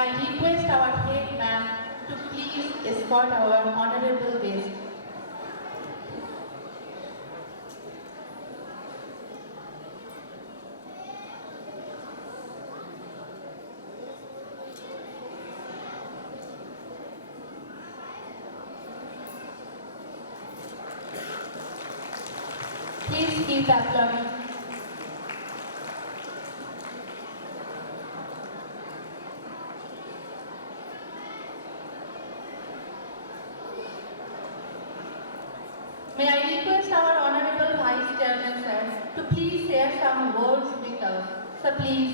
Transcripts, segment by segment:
I request our head man to please escort our honorable guest. Please keep applauding. May I request our Honorable Vice Chairman, sir, to please share some words with us. Sir, please.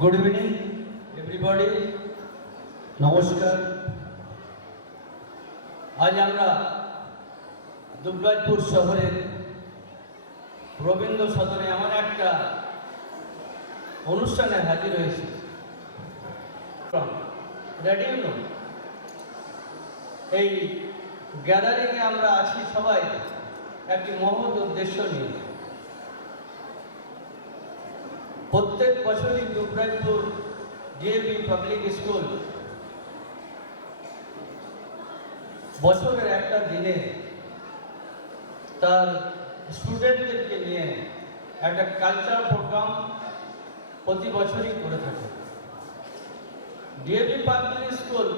Good evening, everybody. নমস্কার। আজ আমরা দুবরাজপুর শহরের রবীন্দ্র সদনে এমন একটা অনুষ্ঠানে হাজির হয়েছি। রেডিও এই গ্যাদারিংয়ে আমরা আছি সবাই একটি মহৎ উদ্দেশ্য নিয়ে। প্রত্যেক বছরই দুবরাজপুর ডিএভি পাবলিক স্কুল বছরের একটা দিনে তার স্টুডেন্টদেরকে নিয়ে একটা কালচারাল প্রোগ্রাম প্রতি বছরই করে থাকে। ডিএভি পাবলিক স্কুল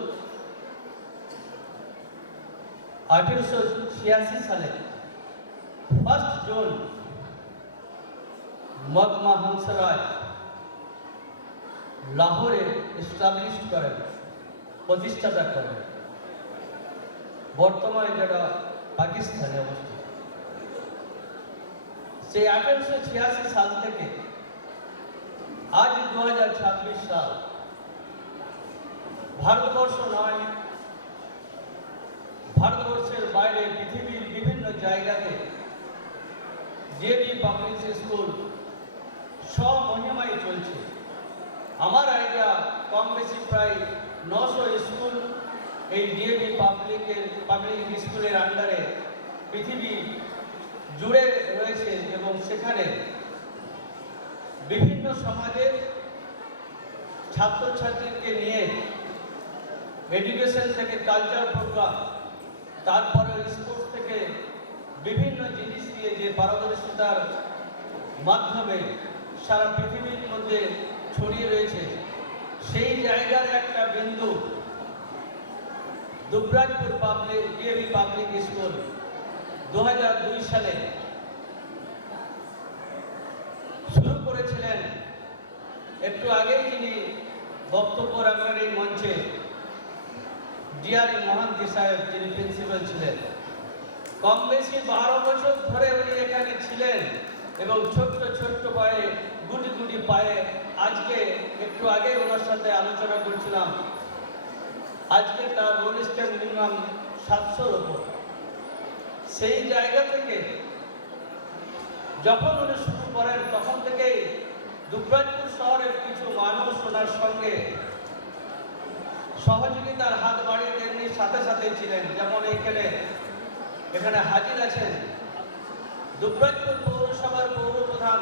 1886 সালে 1 জুন মহাত্মা হংসরায় লাহোরে এস্টাবলিশ করেন, প্রতিষ্ঠাতা করেন। বর্তমানে যেটা পাকিস্তানে অবস্থিত। সেই 1886 সাল থেকে আজ 2026 সাল ভারতবর্ষ নয়, ভারতবর্ষের বাইরে পৃথিবীর বিভিন্ন জায়গাতে ডিএভি পাবলিক স্কুল স্বমহিমায় চলছে। আমার আইডিয়া কম বেশি প্রায় 900 স্কুল এই ডিএভি পাবলিক স্কুলের আন্ডারে পৃথিবী জুড়ে রয়েছে এবং সেখানে বিভিন্ন সমাজের ছাত্রছাত্রীকে নিয়ে এডুকেশন থেকে কালচার প্রোগ্রাম, তারপরে স্পোর্টস থেকে বিভিন্ন জিনিস দিয়ে যে পারদর্শিতার মাধ্যমে সারা পৃথিবীর মধ্যে ছড়িয়ে রয়েছে, সেই জায়গার একটা বিন্দু দুবরাজপুর ডিএভি পাবলিক স্কুল 2002 সালে শুরু করেছিলেন। একটু আগেই যিনি বক্তব্য রাখলেন এই মঞ্চে, ডিআরই মহান্তি সাহেব, যিনি প্রিন্সিপাল ছিলেন। কম বেশি 12 বছর ধরে উনি এখানে ছিলেন এবং ছোট্ট ছোট্ট পায়ে, গুটি গুটি পায়ে, আজকে একটু আগে ওনার সাথে আলোচনা করছিলাম, আজকে তার রোল স্ট্যান্ড মিনিমাম 700-র উপর। সেই জায়গা থেকে যখন উনি শুরু করেন তখন থেকেই দুবরাজপুর শহরের কিছু মানুষ ওনার সঙ্গে সহযোগিতার হাত বাড়িয়ে দেননি, সাথে সাথে ছিলেন। যেমন এখানে হাজির আছেন দুবরাজপুর পৌরসভার পৌরপ্রধান,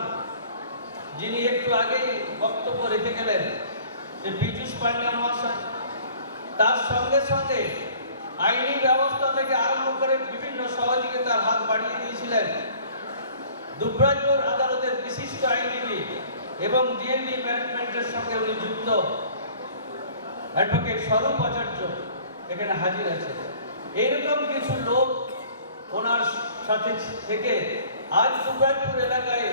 যিনি একটু আগেই বক্তব্য রেখে গেলেন, যে পীযূষ পান্ডা মহাশয়। তার সঙ্গে সঙ্গে আইনি ব্যবস্থা থেকে আরম্ভ করে বিভিন্ন সহযোগিতার হাত বাড়িয়ে দিয়েছিলেন দুবরাজপুর আদালতের বিশিষ্ট আইনজীবী এবং ডিএভি ম্যানেজমেন্টের সঙ্গে উনি যুক্ত অ্যাডভোকেট স্বরূপ আচার্য এখানে হাজির আছে। এইরকম কিছু লোক ওনার সাথে থেকে আজ দুবরাজপুর এলাকায়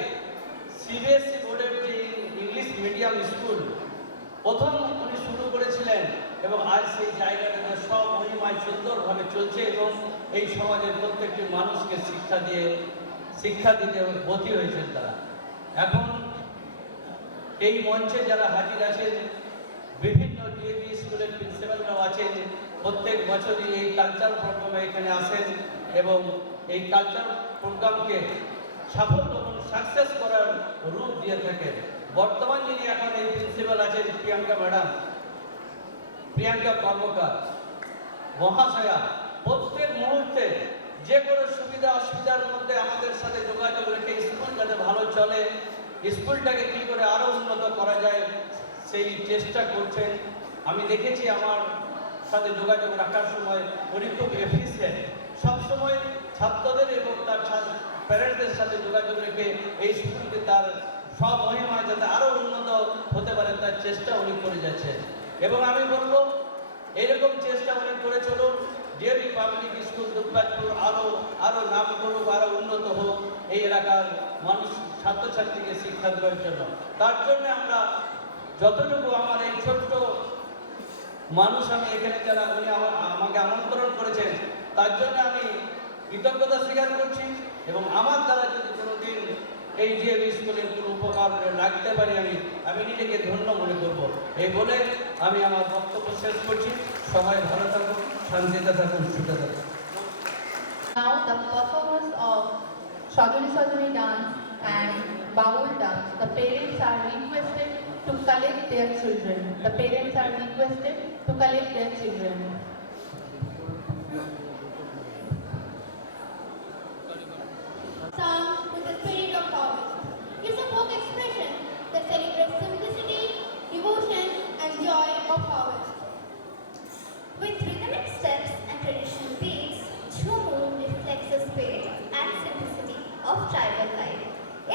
সিবিএসই বোর্ডের যে ইংলিশ মিডিয়াম স্কুল প্রথম উনি শুরু করেছিলেন এবং আজ সেই জায়গাটা স্বমহিমায় সুন্দরভাবে চলছে এবং এই সমাজের প্রত্যেকটি মানুষকে শিক্ষা দিতে ব্রতী হয়েছেন তারা। এখন এই মঞ্চে যারা হাজির আছেন, বিভিন্ন ডিএভি স্কুলের প্রিন্সিপালরাও আছেন, প্রত্যেক বছরই এই কালচার প্রোগ্রামে এখানে আসেন এবং এই কালচার প্রোগ্রামকে সাফল্য এবং সাকসেস করার রূপ দিয়ে থাকেন। বর্তমান যিনি এখন এই প্রিন্সিপাল আছেন প্রিয়াঙ্কা কর্মকার মহাশয়া, প্রত্যেক মুহূর্তে যে কোনো সুবিধা অসুবিধার মধ্যে আমাদের সাথে যোগাযোগ রেখে স্কুল যাতে ভালো চলে, স্কুলটাকে কী করে আরও উন্নত করা যায় সেই চেষ্টা করছেন। আমি দেখেছি আমার সাথে যোগাযোগ রাখার সময় উনি খুব এফিসিয়েন্ট, সবসময় ছাত্রদের এবং তার প্যারেন্টসদের সাথে যোগাযোগ রেখে এই স্কুলকে তার সব মহিমায় যাতে আরও উন্নত হতে পারে তার চেষ্টা উনি করে যাচ্ছেন। এবং আমি বলবো এইরকম চেষ্টা উনি করে চলুন, ডিএভি পাবলিক স্কুল দুর্গাপুর আরও নাম করুক, আরও উন্নত হোক এই এলাকার মানুষ ছাত্রছাত্রীকে শিক্ষা দেওয়ার জন্য। তার জন্য আমরা যতটুকু আমার এই ছোট্ট মানুষ আমি এখানে যারা উনি আমাকে আমন্ত্রণ করেছেন তার জন্য আমি কৃতজ্ঞতা স্বীকার করছি। এবং আমার দ্বারা যদি কোনোদিন এই ডিএভি স্কুলের কোনো উপকার লাগতে পারি আমি নিজেকে ধন্য মনে করব। এই বলে আমি আমার বক্তব্য শেষ করছি। সবাই ভালো থাকুন, শান্তিতে থাকুন, সুখে থাকুন। Now the performance of Sajoni Sajoni dance and Baul dance. The parents are requested to collect their children. The parents are requested to collect their children. Sung with the spirit of harvest. It's a folk expression that celebrates simplicity, devotion, and joy of harvest. With rhythmic steps and traditional beats, Jhumu reflects the spirit and simplicity of tribal life.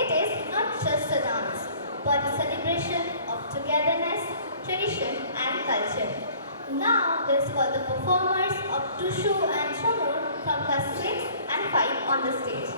It is not just a dance, but a celebration of togetherness, tradition, and culture. Now, let's call the performers of Tushu and Jhumu from class 6 and 5 on the stage.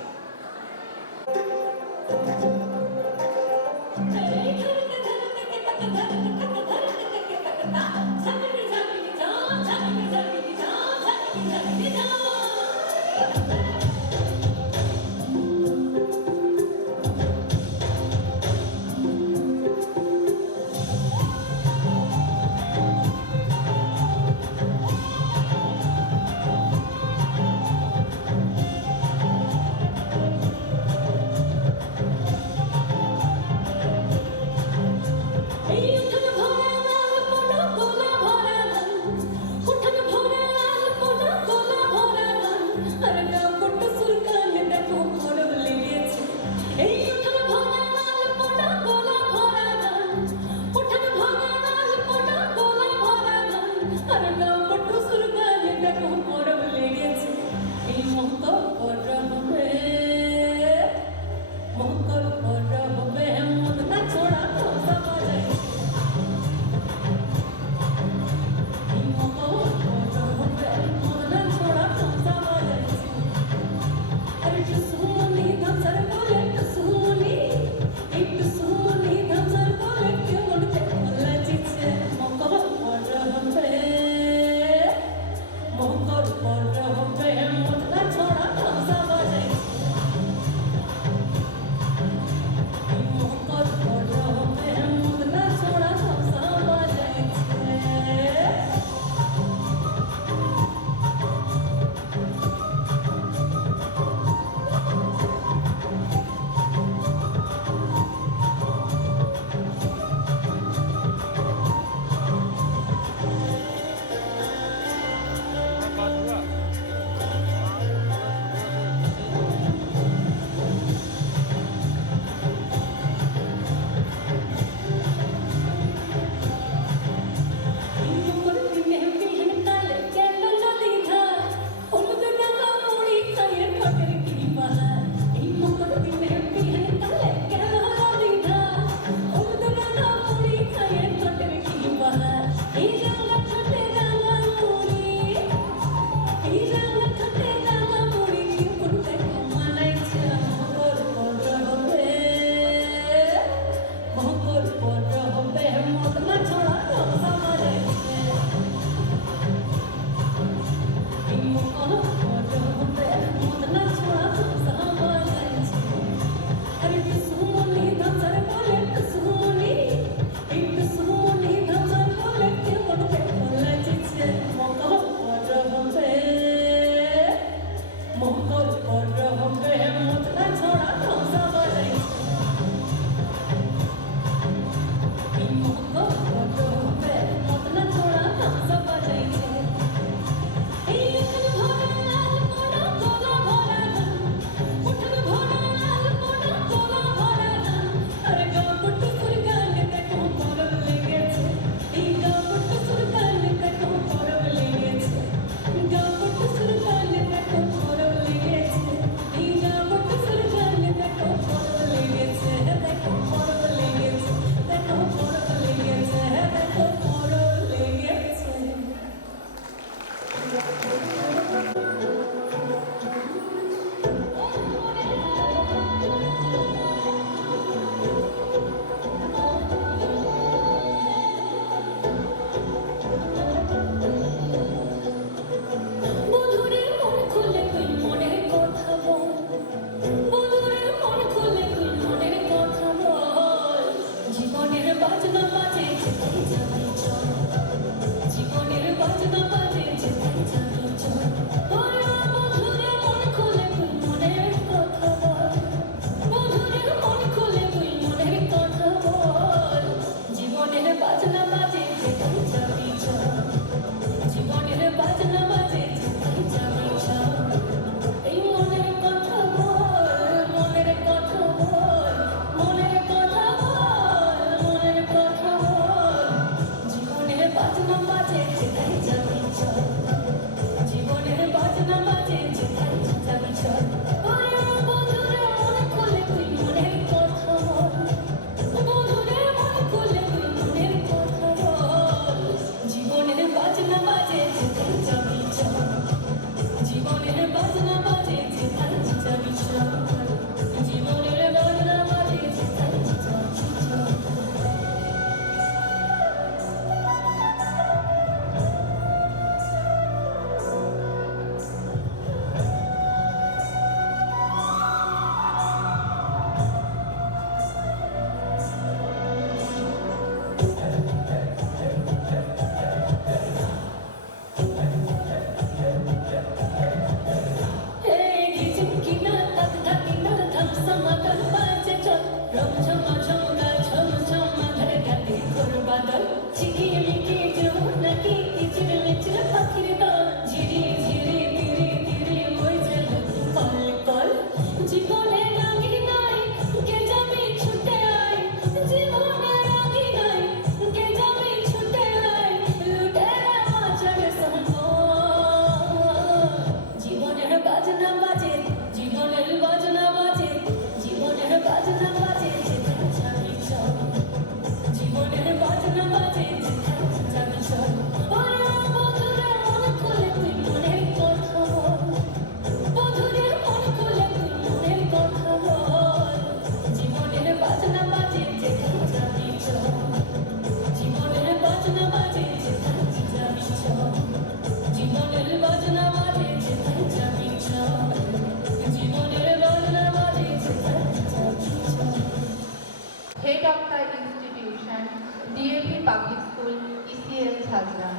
Hazra.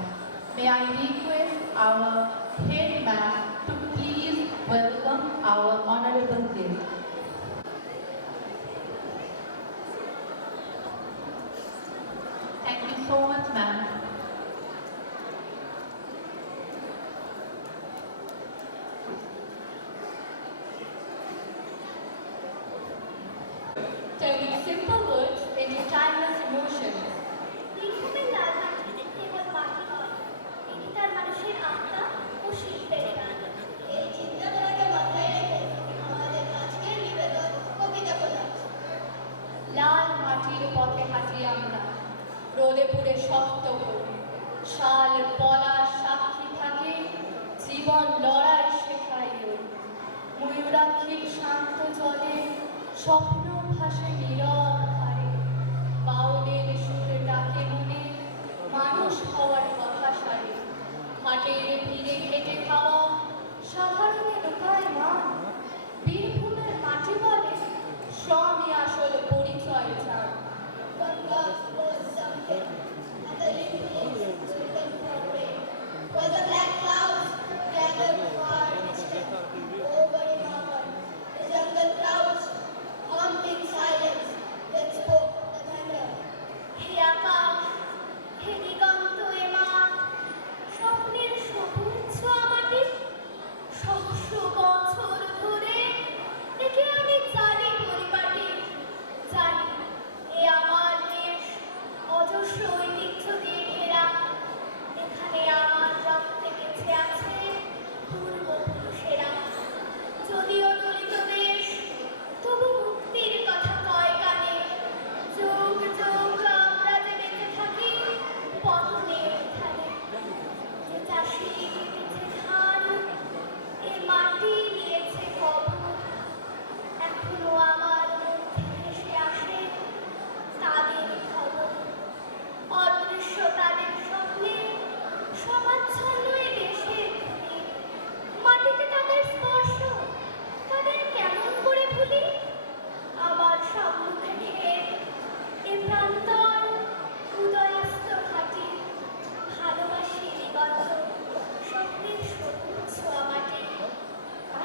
May I request our head man to please welcome our honorable guest. Thank you so much, ma'am. Turning simple words into timeless emotions. বীরভূমের লালমাটি কেবল মাটি নয়, এটি তার মানুষের আত্মা ও শিল্পের গান। এই চিন্তাধারাকে মাথায় রেখে আমাদের আজকের নিবেদন কবিতা কোলাজ। লাল মাটির পথে হাঁটি আমরা, রোদে পুড়ে শক্ত হই। শাল পলাশ সাক্ষী থাকে, জীবন লড়াই শেখাই ওই। ময়ূরাক্ষীর শান্ত জলে স্বপ্ন ভাসে নীরব ধারে। বাউলের সুরে ডাকে মনে মানুষ হওয়ার কথা সারে। মাটির ভিড়ে খেটে খাওয়া সাধারণের উপায় মান। বীরভূমের মাটি বলে শ্রমই আসল পরিচয় চান। Ganga was something, and the leaves written for rain. Where the black clouds gathered far distant, over in our the jungle clouds hummed in silence, then spoke the thunder. হে আকাশ, হে দিগন্ত এ মাঠ, স্বপ্নের সবুজ আমাটি, সহস্র বছর ধরে একে আমি জানি পরিপাটি। জানি এ আমার দেশ, অজস্র ঐতিহ্য দিয়ে ঘেরা। এখানে আমার রক্তে বেঁচে আছে পূর্বপুরুষেরা। যদিও দলিত দেশ, তবু মুক্তির কথা কয় কানে। যুগ যুগ আমরা যে বেঁচে থাকি পতনের ধারে। যে চাষি কেটেছে ধান, এ মাটি দিয়েছে কবর। এখনো আমার মধ্যে ভেসে আসে তাদের খবর। অদৃশ্য তাদের স্বপ্নে সমাচ্ছন্ন এ দেশের ধুলি। মাটিতে তাদের স্পর্শ, তাদের কেমন করে ভুলি? আমার সম্মুখে ঢের এ প্রান্তর উদয়াস্ত ঘাটি। ভালোবাসি দিগন্ত, স্বপ্নের সবুজ ছোঁয়া মাটি।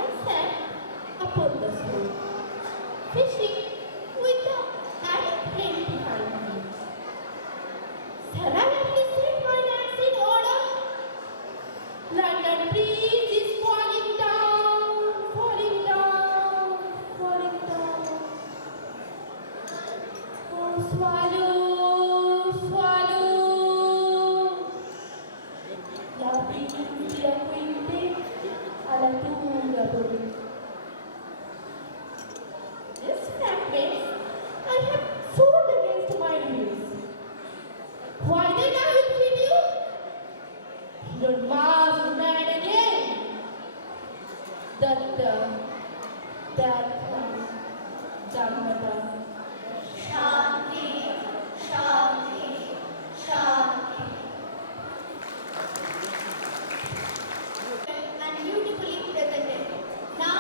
I sat upon the shore, fishing with the added flame behind me. Shall I only set my nets in order? London Bridge is falling down, falling down, falling down. Oh, swallow, swallow, la Biblia quinte alla tua bocca. This fragment I have sold against my ears. Why then I will feed you? Your mouth is mad again. That Dhamma. Shanti, Shanti, Shanti. And beautifully presented. Now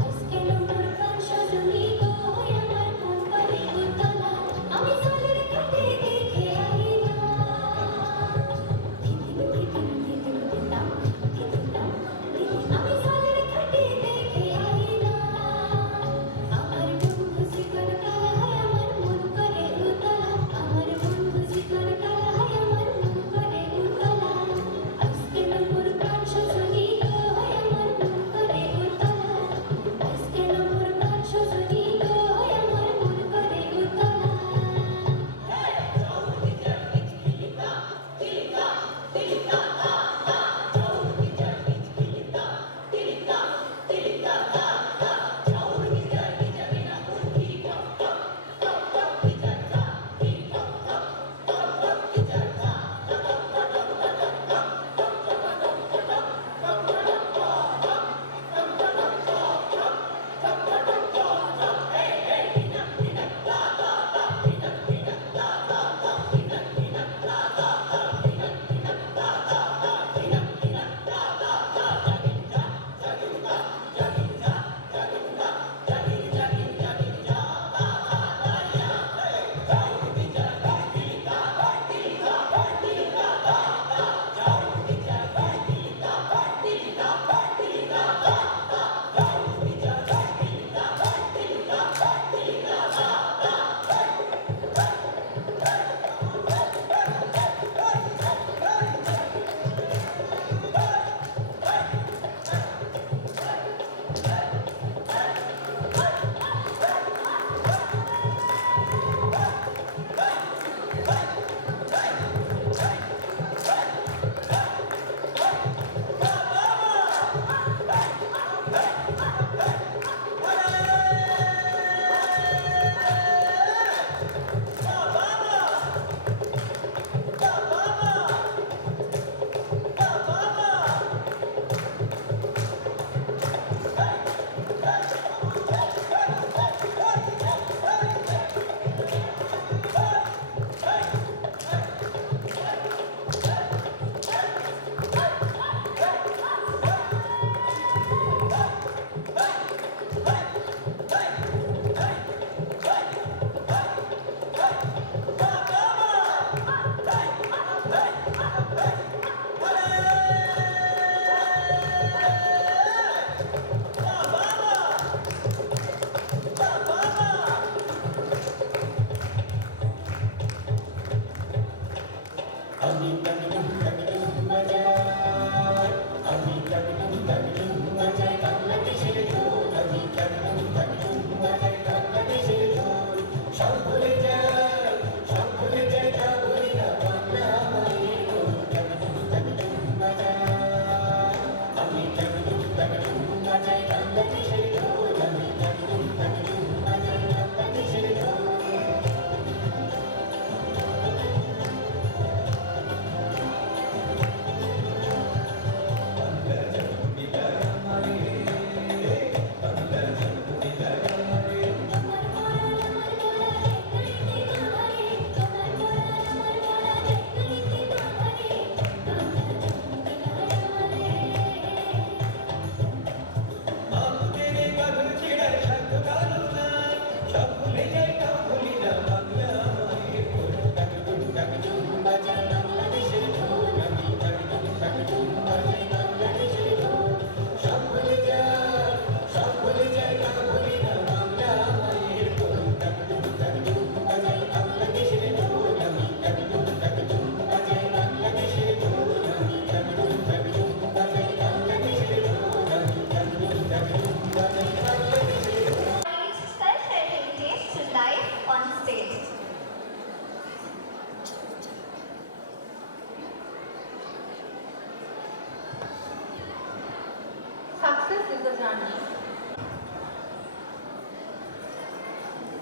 আজকে নতুন প্রাণ সজনী গো আমার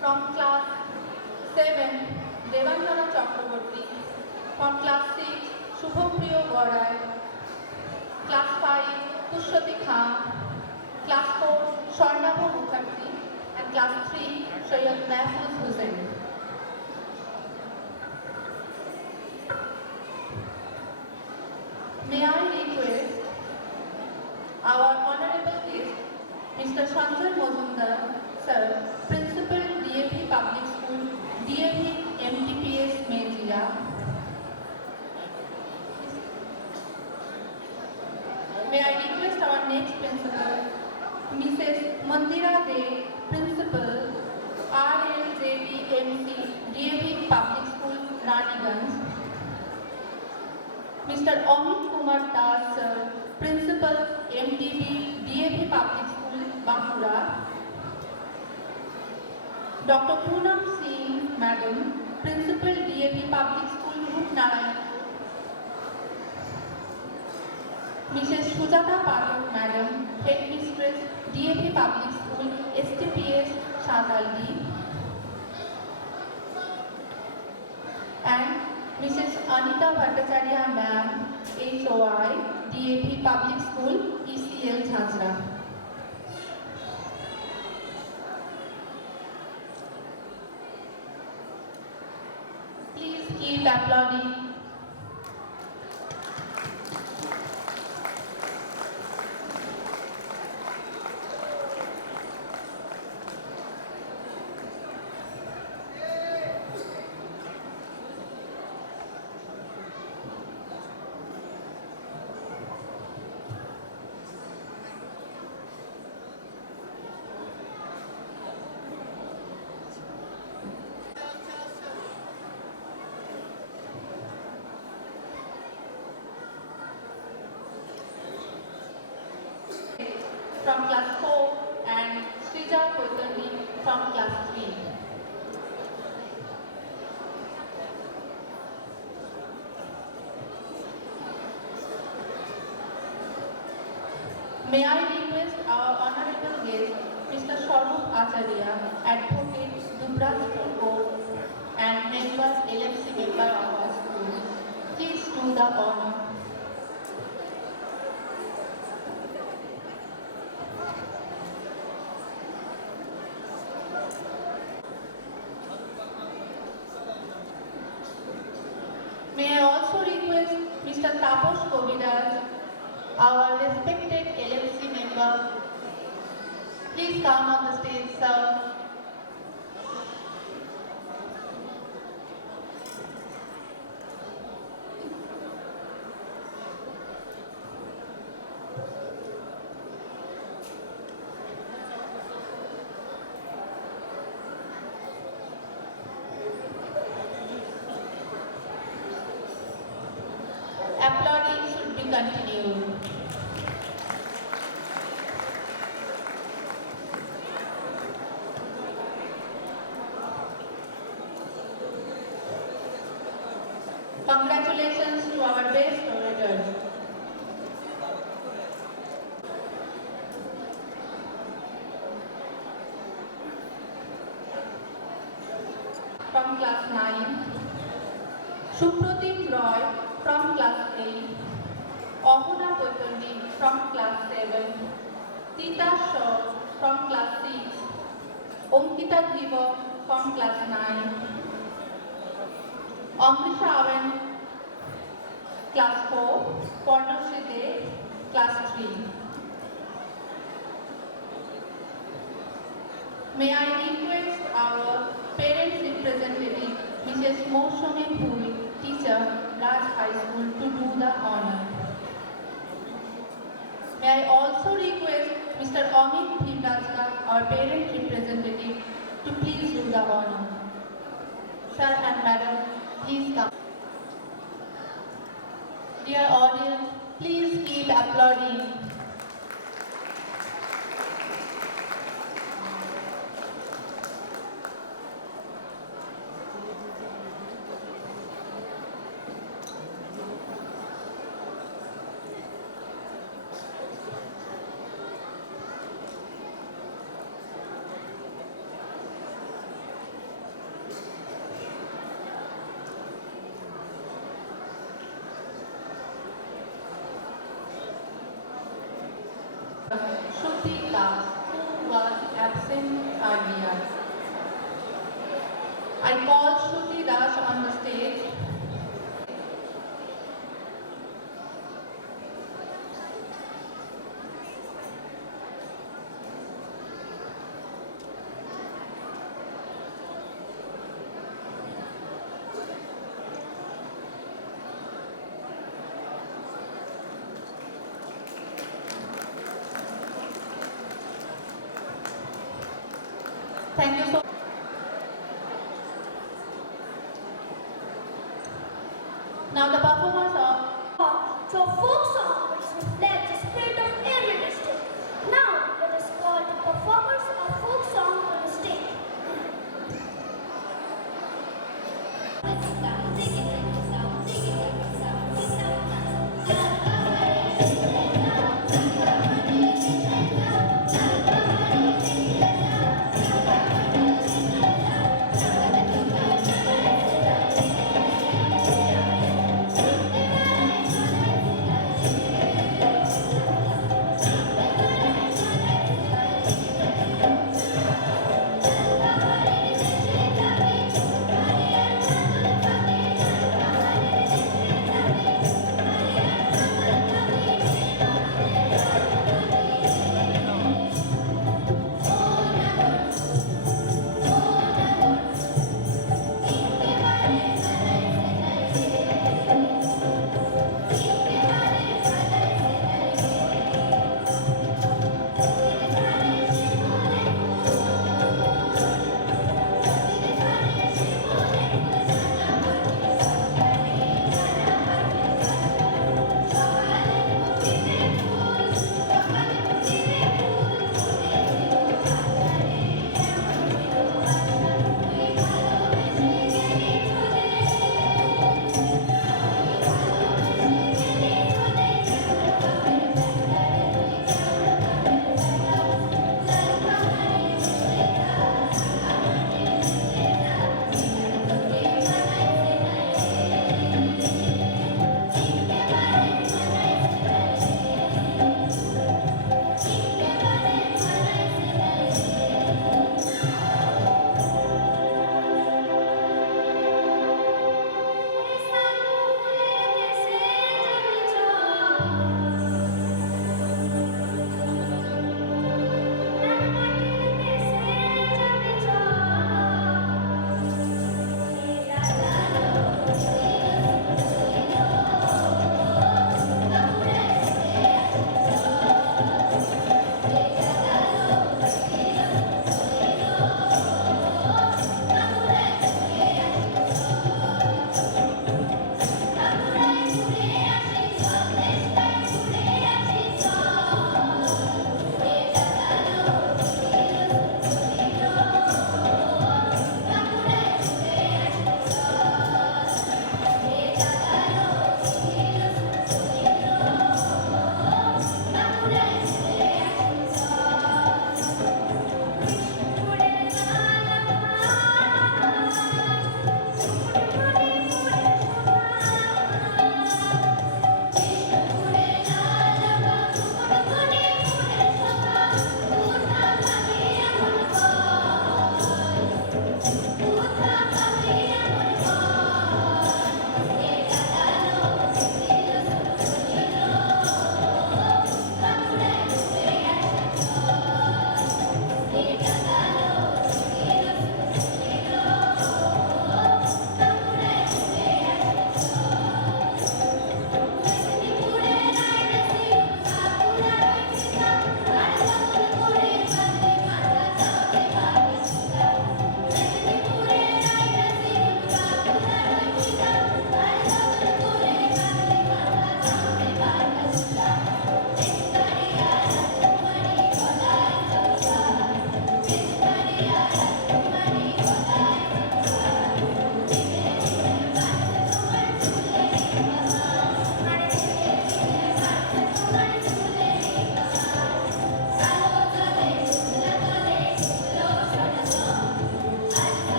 from class 7, Devanjana Chakraborty. From class 6, Shubhopriyo Gorai. Class 5, Pushpati Khan. Class 4, Swarnabha Mukherjee. And class 3, Sayyid Mahfuz Hussain. May I request our honorable guest, Mr. Sanjay Mozumdar, Sir, Principal DAV Public School, DAV MTPS Mejia. May I request our next principal, Mrs. Mandira De, Principal, RLJVMC, DAV Public School, Raniganj. Mr. Amit Kumar Das, Sir, Principal, MDB, DAV Public School, Bankura. Dr. Poonam Singh, Madam, Principal, DAV Public School, Rupnarayan. Mrs. Sujata Pathak, Madam, Headmistress, DAV Public School, STPS, Shataldi. And Mrs. Anita Bhattacharya, Ma'am, HOI, DAV Public School, ECL, Jhajra. Please keep applauding. From class 4 and Srija Koitandi from class 3. May I request our honorable guest, Mr. Swarup Acharya, Advocate, Dubraj Court, and members, LFC member of our school, please do the honor. May I also request Mr. Taposh Koviraj, our respected LFC member, please come on the stage, sir. Applauding should be continued. Congratulations to our best orators. From class 9, Supratim Roy from class 8, Ahuna Koitandi from class 7, Tita Shaw from class 6, Omkita Dhiva from class 9, Amrisha Aven, class 4, Purnashri De, class 3. May I request our parents representative, Mrs. Moshomi Bhui, teacher, Raj High School, to do the honor. May I also request Mr. Amit Bhimrajka, our parent representative, to please do the honor. Sir and Madam, please come. Dear audience, please keep applauding. I call Shruti Das on the stage. Thank you so much. Now the performers of to a folk song which reflects the spirit of every district. Now let us call the performers of folk song on the stage.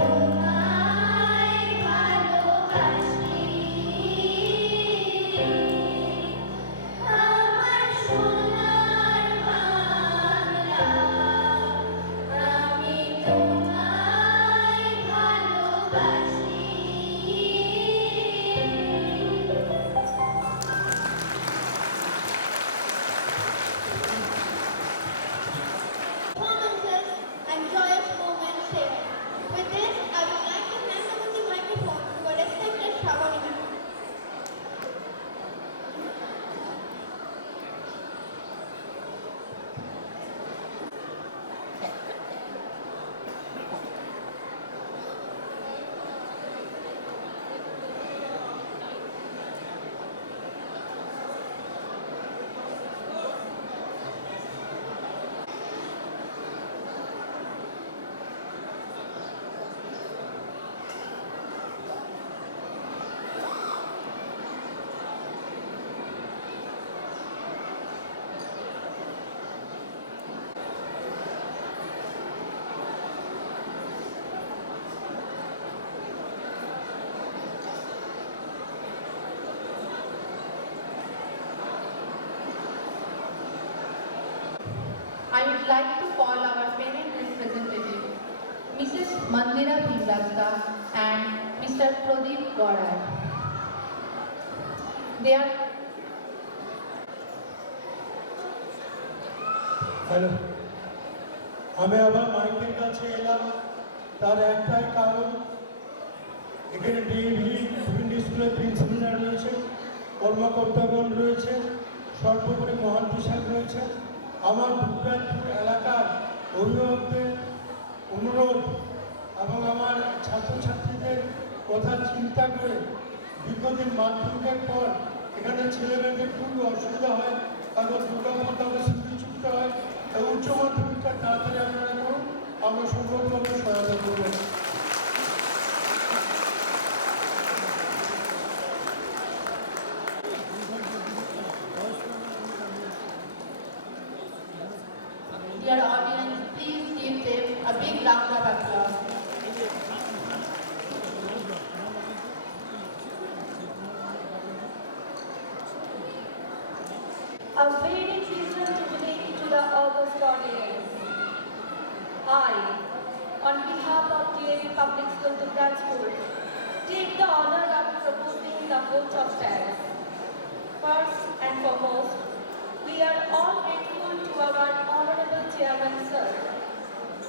তোমায় ভালোবাসি, আমার সোনার বাংলা, আমি তোমায় ভালোবাসি। Performances and joyous moments shared. With this, I would like to hand over the microphone to our respected Shravani ma'am. I would like to call our parent representative, Mrs. Mandira Bhimrasta and Mr. Pradeep Gauraj. They are hello, আমি আবার মাইকের কাছে এলাম, তার একটাই কারণ, এখানে ডিএভি বিভিন্ন স্কুলের প্রিন্সিপালরা রয়েছে, কর্মকর্তাগণ রয়েছে, সর্বোপরি মহান পোশাক রয়েছে। আমার দুর্গাপুর এলাকার অভিভাবকদের অনুরোধ এবং আমার ছাত্রছাত্রীদের কথা চিন্তা করে দীর্ঘদিন মাধ্যমিকের পর এখানে ছেলেমেয়েদের খুবই অসুবিধা হয়, তাদের দুর্গাপুর তাদের স্মৃতি চুক্ত হয়, এবং উচ্চ মাধ্যমিকটা তাড়াতাড়ি আপনারা করুন, আমরা সম্পূর্ণভাবে সহায়তা করবেন। Dear audience, please give them a big round of applause. A very pleasant evening to the august audience. I, on behalf of DAV Public School Dubrajpur, take the honor of proposing the vote of thanks. First and foremost, we are all grateful to our Honorable Chairman Sir,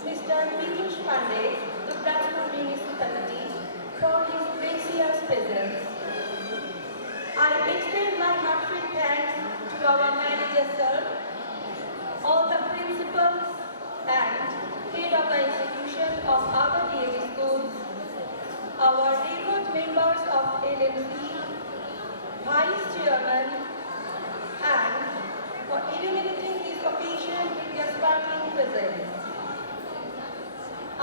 Mr. Piyush Pandey, Dubrajpur Municipality, for his gracious presence. I extend my heartfelt thanks to our manager sir, all the principals and head of the institution of our DAV schools, our remote members of LMC, vice chairman, and for illuminating this occasion with their sparkling presence.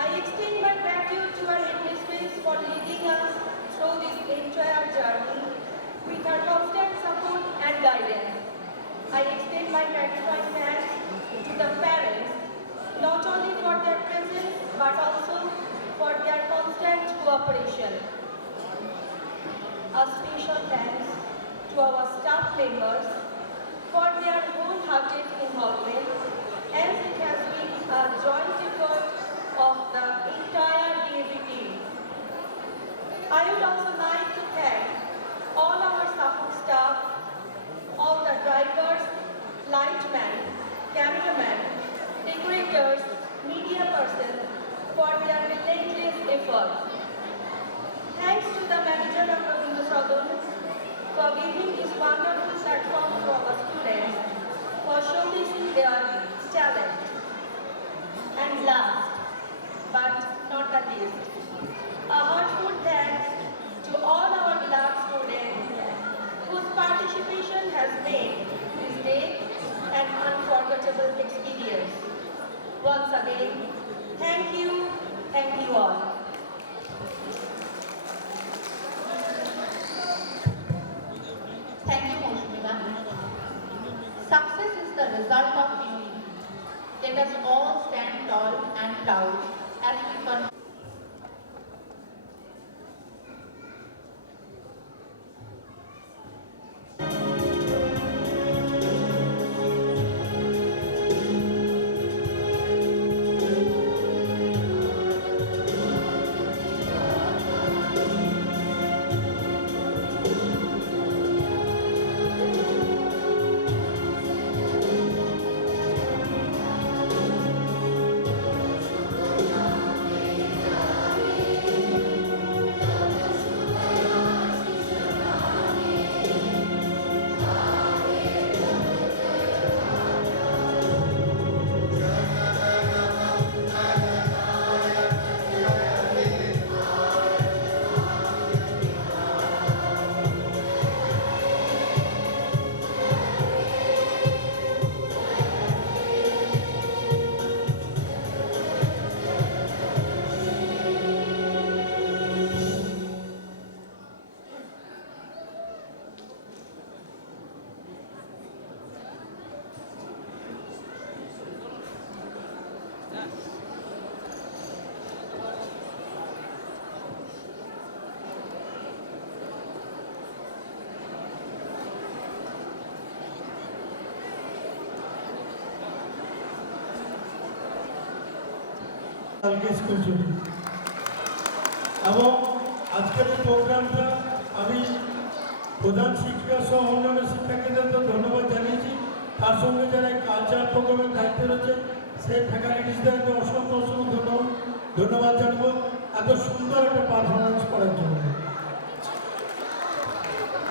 I extend my gratitude to our headmistress for leading us through this entire journey with her constant support and guidance. I extend my gratitude thanks to the parents, not only for their presence but also for their constant cooperation. A special thanks to our staff members for their wholehearted involvement, as it has been a joint effort of the entire DAV team. I would also like to thank all our support staff, all the drivers, lightmen, cameramen, decorators, media persons for their relentless effort. Thanks to the manager of Rabindra Sadan for giving this wonderful platform to our students for showcasing their talent. And last, but not the least, a heartfelt thanks to all our beloved students whose participation has made this day an unforgettable experience. Once again, thank you all. Thank you, Moshmina. Success is the result of unity. Let us all stand tall and কালকে স্কুল ছুটি। এবং আজকের এই প্রোগ্রামটা আমি প্রধান শিক্ষিকা সহ অন্যান্য শিক্ষার্থীদেরকে ধন্যবাদ জানিয়েছি। তার সঙ্গে যারা এই কালচার প্রোগ্রামের দায়িত্বে রয়েছে সেই ফ্যাকাল্টিসদেরকে অসংখ্য ধন্যবাদ জানাবো এত সুন্দর একটা পারফরমেন্স করার জন্য।